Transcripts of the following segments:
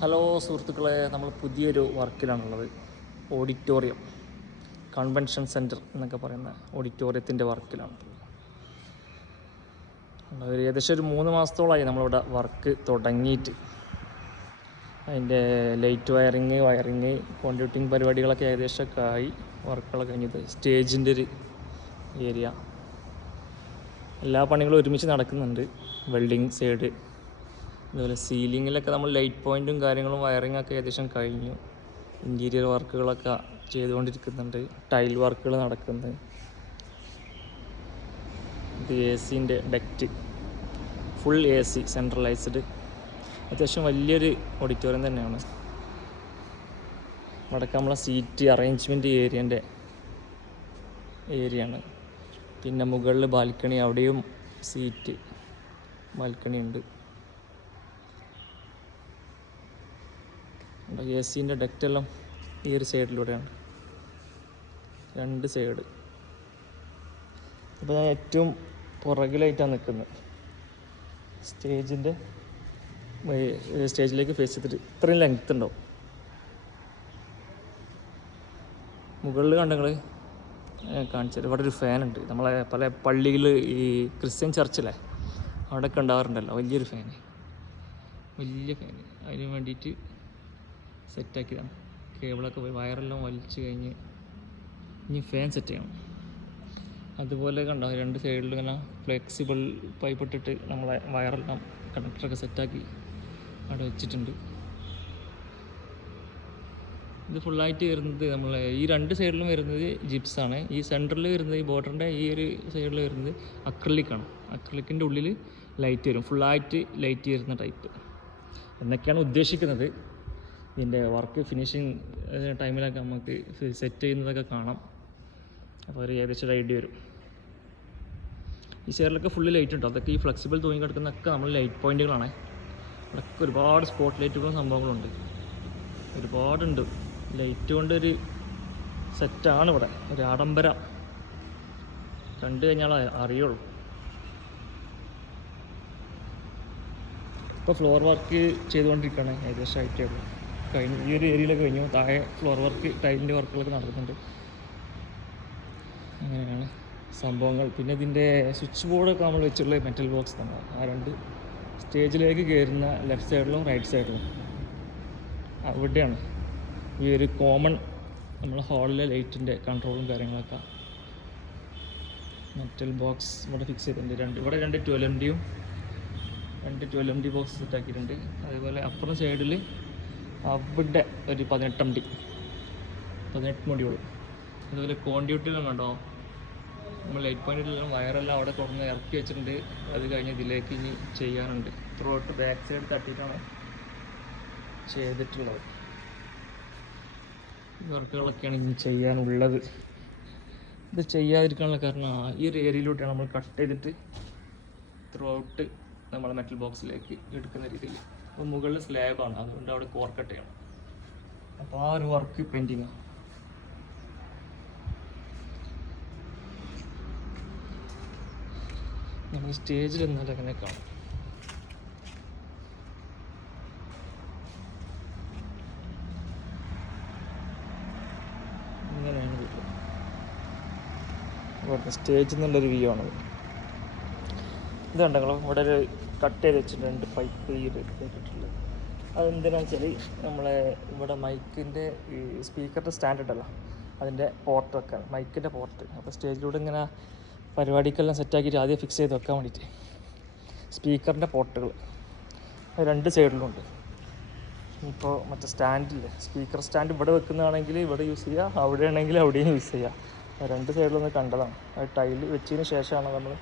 Hello സുഹൃത്തുക്കളെ നമ്മൾ പുതിയൊരു വർക്കിലാണുള്ളത്. ഓഡിറ്റോറിയം. കൺവെൻഷൻ സെന്റർ എന്നൊക്കെ പറയുന്ന ഓഡിറ്റോറിയത്തിന്റെ വർക്കിലാണ്. ഒരു ഏകദേശം ഒരു മൂന്ന് മാസത്തോളമായി നമ്മളിവിടെ വർക്ക് തുടങ്ങിയിട്ട്. അതിന്റെ ലൈറ്റ് വയറിങ് വയറിങ് കോൺട്യൂട്ടിങ് പരിപാടികളൊക്കെ ഏകദേശമൊക്കെ ആയി. വർക്കുകളൊക്കെ കഴിഞ്ഞത് സ്റ്റേജിന്റെ ഒരു ഏരിയ. എല്ലാ പണികളും ഒരുമിച്ച് നടക്കുന്നുണ്ട്. വെൽഡിങ് സൈഡ് അതുപോലെ സീലിങ്ങിലൊക്കെ നമ്മൾ ലൈറ്റ് പോയിന്റും കാര്യങ്ങളും വയറിംഗ് ഒക്കെ ഏകദേശം കഴിഞ്ഞു. ഇന്റീരിയർ വർക്കുകളൊക്കെ ചെയ്തുകൊണ്ടിരിക്കുന്നുണ്ട്. ടൈൽ വർക്കുകൾ നടക്കുന്നത് ഇത് എ സിന്റെ duct full A C centralised അത്യാവശ്യം വലിയൊരു ഓഡിറ്റോറിയം തന്നെയാണ്. അവിടെയൊക്കെ നമ്മളെ സീറ്റ് അറേഞ്ച്മെന്റ് ഏരിയന്റെ ഏരിയയാണ് പിന്നെ മുകളിൽ ബാൽക്കണി അവിടെയും സീറ്റ് ബാൽക്കണി ഉണ്ട്. എ സിന്റെ ഡക്റ്റെല്ലാം ഈ ഒരു സൈഡിലൂടെയാണ്. രണ്ട് സൈഡ്. അപ്പോൾ ഞാൻ ഏറ്റവും പുറകിലായിട്ടാണ് നിൽക്കുന്നത്. സ്റ്റേജിന്റെ സ്റ്റേജിലേക്ക് ഫേസ് ചെയ്തിട്ട് ഇത്രയും ലെങ്ത് ഉണ്ടാവും. മുകളിൽ കണ്ടങ്ങൾ കാണിച്ചത് ഇവിടെ ഒരു ഫാൻ ഉണ്ട്. നമ്മളെ പല പള്ളിയിൽ ഈ ക്രിസ്ത്യൻ ചർച്ചിലെ അവിടെയൊക്കെ ഉണ്ടാവാറുണ്ടല്ലോ. വലിയൊരു ഫാന് വലിയ ഫാന് അതിന് വേണ്ടിയിട്ട് സെറ്റാക്കിയതാണ്. കേബിളൊക്കെ പോയി വയറെല്ലാം വലിച്ചു കഴിഞ്ഞ് ഇനി ഫാൻ സെറ്റ് ചെയ്യണം. അതുപോലെ കണ്ടോ രണ്ട് സൈഡിലും ഇങ്ങനെ ഫ്ലെക്സിബിൾ പൈപ്പ് ഇട്ടിട്ട് നമ്മളെ വയറെല്ലാം കണക്ടറൊക്കെ സെറ്റാക്കി അവിടെ വെച്ചിട്ടുണ്ട്. ഇത് ഫുള്ളായിട്ട് വരുന്നത് നമ്മളെ ഈ രണ്ട് സൈഡിലും വരുന്നത് ജിപ്സാണ് ഈ സെന്ററിൽ വരുന്നത് ഈ ബോർഡറിന്റെ ഈ ഒരു സൈഡിൽ വരുന്നത് അക്രലിക്കാണ് അക്രലിക്കിന്റെ ഉള്ളിൽ ലൈറ്റ് വരും. ഫുള്ളായിട്ട് ലൈറ്റ് വരുന്ന ടൈപ്പ് എന്നൊക്കെയാണ് ഉദ്ദേശിക്കുന്നത്. ഇതിന്റെ വർക്ക് ഫിനിഷിങ് ടൈമിലൊക്കെ നമുക്ക് സെറ്റ് ചെയ്യുന്നതൊക്കെ കാണാം. അപ്പോൾ ഒരു ഏകദേശം ഒരു ഐഡിയ വരും. ഈ ചെയറിലൊക്കെ ഫുള്ള് ലൈറ്റ് ഉണ്ടോ? അതൊക്കെ ഈ ഫ്ലെക്സിബിൾ തൂങ്ങി കിടക്കുന്നൊക്കെ നമ്മൾ ലൈറ്റ് പോയിന്റുകളാണ് അവിടെയൊക്കെ ഒരുപാട് സ്പോട്ട് ലൈറ്റുകളും സംഭവങ്ങളുണ്ട്. ഒരുപാടുണ്ട്. ലൈറ്റ് കൊണ്ടൊരു സെറ്റാണ് ഇവിടെ. ഒരു ആഡംബര. കണ്ടു കഴിഞ്ഞാൽ അറിയുള്ളൂ. ഇപ്പോൾ ഫ്ലോർ വർക്ക് ചെയ്തുകൊണ്ടിരിക്കുകയാണ്. ഏകദേശം ആയിട്ടേ ഉള്ളൂ. കഴിഞ്ഞു. ഈ ഒരു ഏരിയയിലൊക്കെ കഴിഞ്ഞു. താഴെ ഫ്ലോർ വർക്ക് ടൈലിന്റെ വർക്കുകളൊക്കെ നടക്കുന്നുണ്ട് അങ്ങനെയാണ് സംഭവങ്ങൾ. പിന്നെ ഇതിന്റെ സ്വിച്ച് ബോർഡൊക്കെ നമ്മൾ വെച്ചുള്ള മെറ്റൽ ബോക്സ് തന്നെ. ആ രണ്ട് സ്റ്റേജിലേക്ക് കയറുന്ന ലെഫ്റ്റ് സൈഡിലും റൈറ്റ് സൈഡിലും അവിടെയാണ് ഈ ഒരു കോമൺ നമ്മൾ ഹാളിലെ ലൈറ്റിന്റെ കൺട്രോളും കാര്യങ്ങളൊക്കെ. മെറ്റൽ ബോക്സ് ഇവിടെ ഫിക്സ് ചെയ്തിട്ടുണ്ട്. രണ്ട് ഇവിടെ രണ്ട് ട്വൽവ് എം ഡിയും രണ്ട് twelve M D box set ആക്കിയിട്ടുണ്ട്. അതുപോലെ അപ്പുറം സൈഡിൽ അവിടെ ഒരു പതിനെട്ട് എം ഡി പതിനെട്ട് മൊഡ്യൂൾ അതുപോലെ കോണ്ടിയൂട്ടിലും കണ്ടോ? നമ്മൾ ലൈറ്റ് പോയിന്റിലെല്ലാം വയറെല്ലാം അവിടെ കൊണ്ടുവന്ന് ഇറക്കി വെച്ചിട്ടുണ്ട്. അത് കഴിഞ്ഞ് ഇതിലേക്ക് ഇനി ചെയ്യാനുണ്ട്. ത്രോട്ട് ബാക്ക് സൈഡ് തട്ടിയിട്ടാണ് ചെയ്തിട്ടുള്ളത്. വർക്കുകളൊക്കെയാണ് ഇനി ചെയ്യാനുള്ളത്. ഇത് ചെയ്യാതിരിക്കാനുള്ള കാരണം ഈ ഒരു ഏരിയയിലൂടെയാണ് നമ്മൾ കട്ട് ചെയ്തിട്ട് ത്രൂ ഔട്ട് നമ്മൾ മെറ്റൽ ബോക്സിലേക്ക് എടുക്കുന്ന രീതിയിൽ. അപ്പോൾ മുകളിൽ സ്ലാബാണ്. അതുകൊണ്ട് അവിടെ കോർക്കട്ടയാണ് അപ്പോൾ ആ ഒരു വർക്ക് പെയിന്റിങ് നമ്മൾ സ്റ്റേജിൽ എന്നാൽ അങ്ങനെ കാണും. സ്റ്റേജിൽ നിന്നുള്ളൊരു വ്യൂ ആണത്. ഇത് കണ്ടോ ഇവിടെ ഒരു കട്ട് ചെയ്ത് വെച്ചിട്ടുണ്ട് പൈപ്പ് ഈ ഇട്ടിട്ടുള്ളത്. അതെന്തിനാ വെച്ചാൽ നമ്മളെ ഇവിടെ മൈക്കിന്റെ ഈ സ്പീക്കറിന്റെ സ്റ്റാൻഡ് ഉണ്ടല്ലോ അതിന്റെ പോർട്ട് വെക്കാൻ മൈക്കിന്റെ പോർട്ട് അപ്പോൾ സ്റ്റേജിലൂടെ ഇങ്ങനെ പരിപാടിക്കെല്ലാം സെറ്റാക്കിയിട്ട് ആദ്യം ഫിക്സ് ചെയ്ത് വെക്കാൻ വേണ്ടിയിട്ട് സ്പീക്കറിന്റെ പോർട്ടുകൾ രണ്ട് സൈഡിലുണ്ട് ഇപ്പോൾ മറ്റേ സ്റ്റാൻഡിൽ സ്പീക്കർ സ്റ്റാൻഡ് ഇവിടെ വെക്കുന്നതാണെങ്കിൽ ഇവിടെ യൂസ് ചെയ്യുക അവിടെ ആണെങ്കിൽ അവിടെയും യൂസ് ചെയ്യുക രണ്ട് സൈഡിലൊന്ന് കണ്ടതാണ്. ആ ടൈൽ വെച്ചതിന് ശേഷമാണ് നമ്മൾ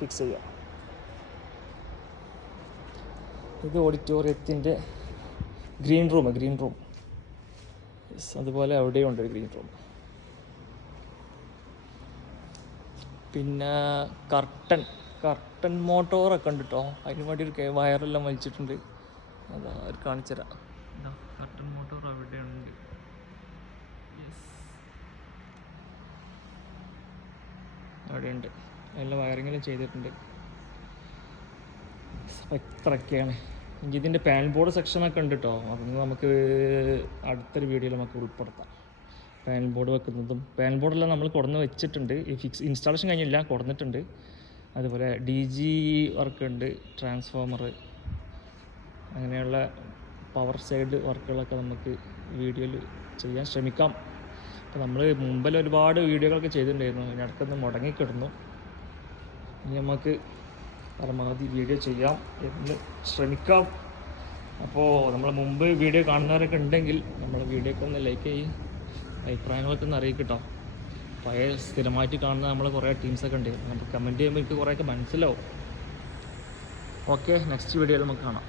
ഫിക്സ് ചെയ്യുക ഇത് ഓഡിറ്റോറിയത്തിന്റെ green room green room. Yes അതുപോലെ അവിടെയും ഉണ്ട് ഗ്രീൻ റൂം. പിന്നെ കർട്ടൻ കർട്ടൻ മോട്ടോറൊക്കെ ഉണ്ട് കേട്ടോ അതിന് വേണ്ടി ഒരു വയറെല്ലാം വലിച്ചിട്ടുണ്ട്. അതാ അവർ കാണിച്ചു തരാം. കർട്ടൻ മോട്ടോർ അവിടെ ഉണ്ട്. അവിടെ ഉണ്ട്. എല്ലാ വയറിങ്ങെല്ലാം ചെയ്തിട്ടുണ്ട്. അപ്പോൾ എനിക്ക് ഇതിന്റെ പാൻ ബോർഡ് സെക്ഷനൊക്കെ ഉണ്ട് കേട്ടോ അതൊന്ന് നമുക്ക് അടുത്തൊരു വീഡിയോയിൽ നമുക്ക് ഉൾപ്പെടുത്താം. പാൻ ബോർഡ് വെക്കുന്നതും പാൻ ബോർഡെല്ലാം നമ്മൾ കുറഞ്ഞ് വെച്ചിട്ടുണ്ട്. ഈ ഫിക്സ് ഇൻസ്റ്റാളേഷൻ കഴിഞ്ഞില്ല കുറഞ്ഞിട്ടുണ്ട് അതുപോലെ ഡി ജി വർക്ക് ഉണ്ട് ട്രാൻസ്ഫോമർ അങ്ങനെയുള്ള പവർ സൈഡ് വർക്കുകളൊക്കെ നമുക്ക് വീഡിയോയിൽ ചെയ്യാൻ ശ്രമിക്കാം. അപ്പോൾ നമ്മൾ മുമ്പിൽ ഒരുപാട് വീഡിയോകളൊക്കെ ചെയ്തിട്ടുണ്ടായിരുന്നു. ഇതിനടക്കൊന്ന് മുടങ്ങിക്കിടന്നു ഇനി നമുക്ക് പരമാവധി വീഡിയോ ചെയ്യാം എന്ന് ശ്രമിക്കാം. അപ്പോൾ നമ്മൾ മുമ്പ് വീഡിയോ കാണുന്നവരൊക്കെ ഉണ്ടെങ്കിൽ നമ്മൾ വീഡിയോക്ക് ഒന്ന് ലൈക്ക് ചെയ്യും. അഭിപ്രായങ്ങളൊക്കെ ഒന്ന് അറിയിക്കട്ടോ പഴയ സ്ഥിരമായിട്ട് കാണുന്ന നമ്മൾ കുറേ ടീംസൊക്കെ ഉണ്ട്. നമുക്ക് കമന്റ് ചെയ്യുമ്പോൾ എനിക്ക് കുറേയൊക്കെ മനസ്സിലാവും. ഓക്കെ നെക്സ്റ്റ് വീഡിയോയിൽ നമുക്ക് കാണാം.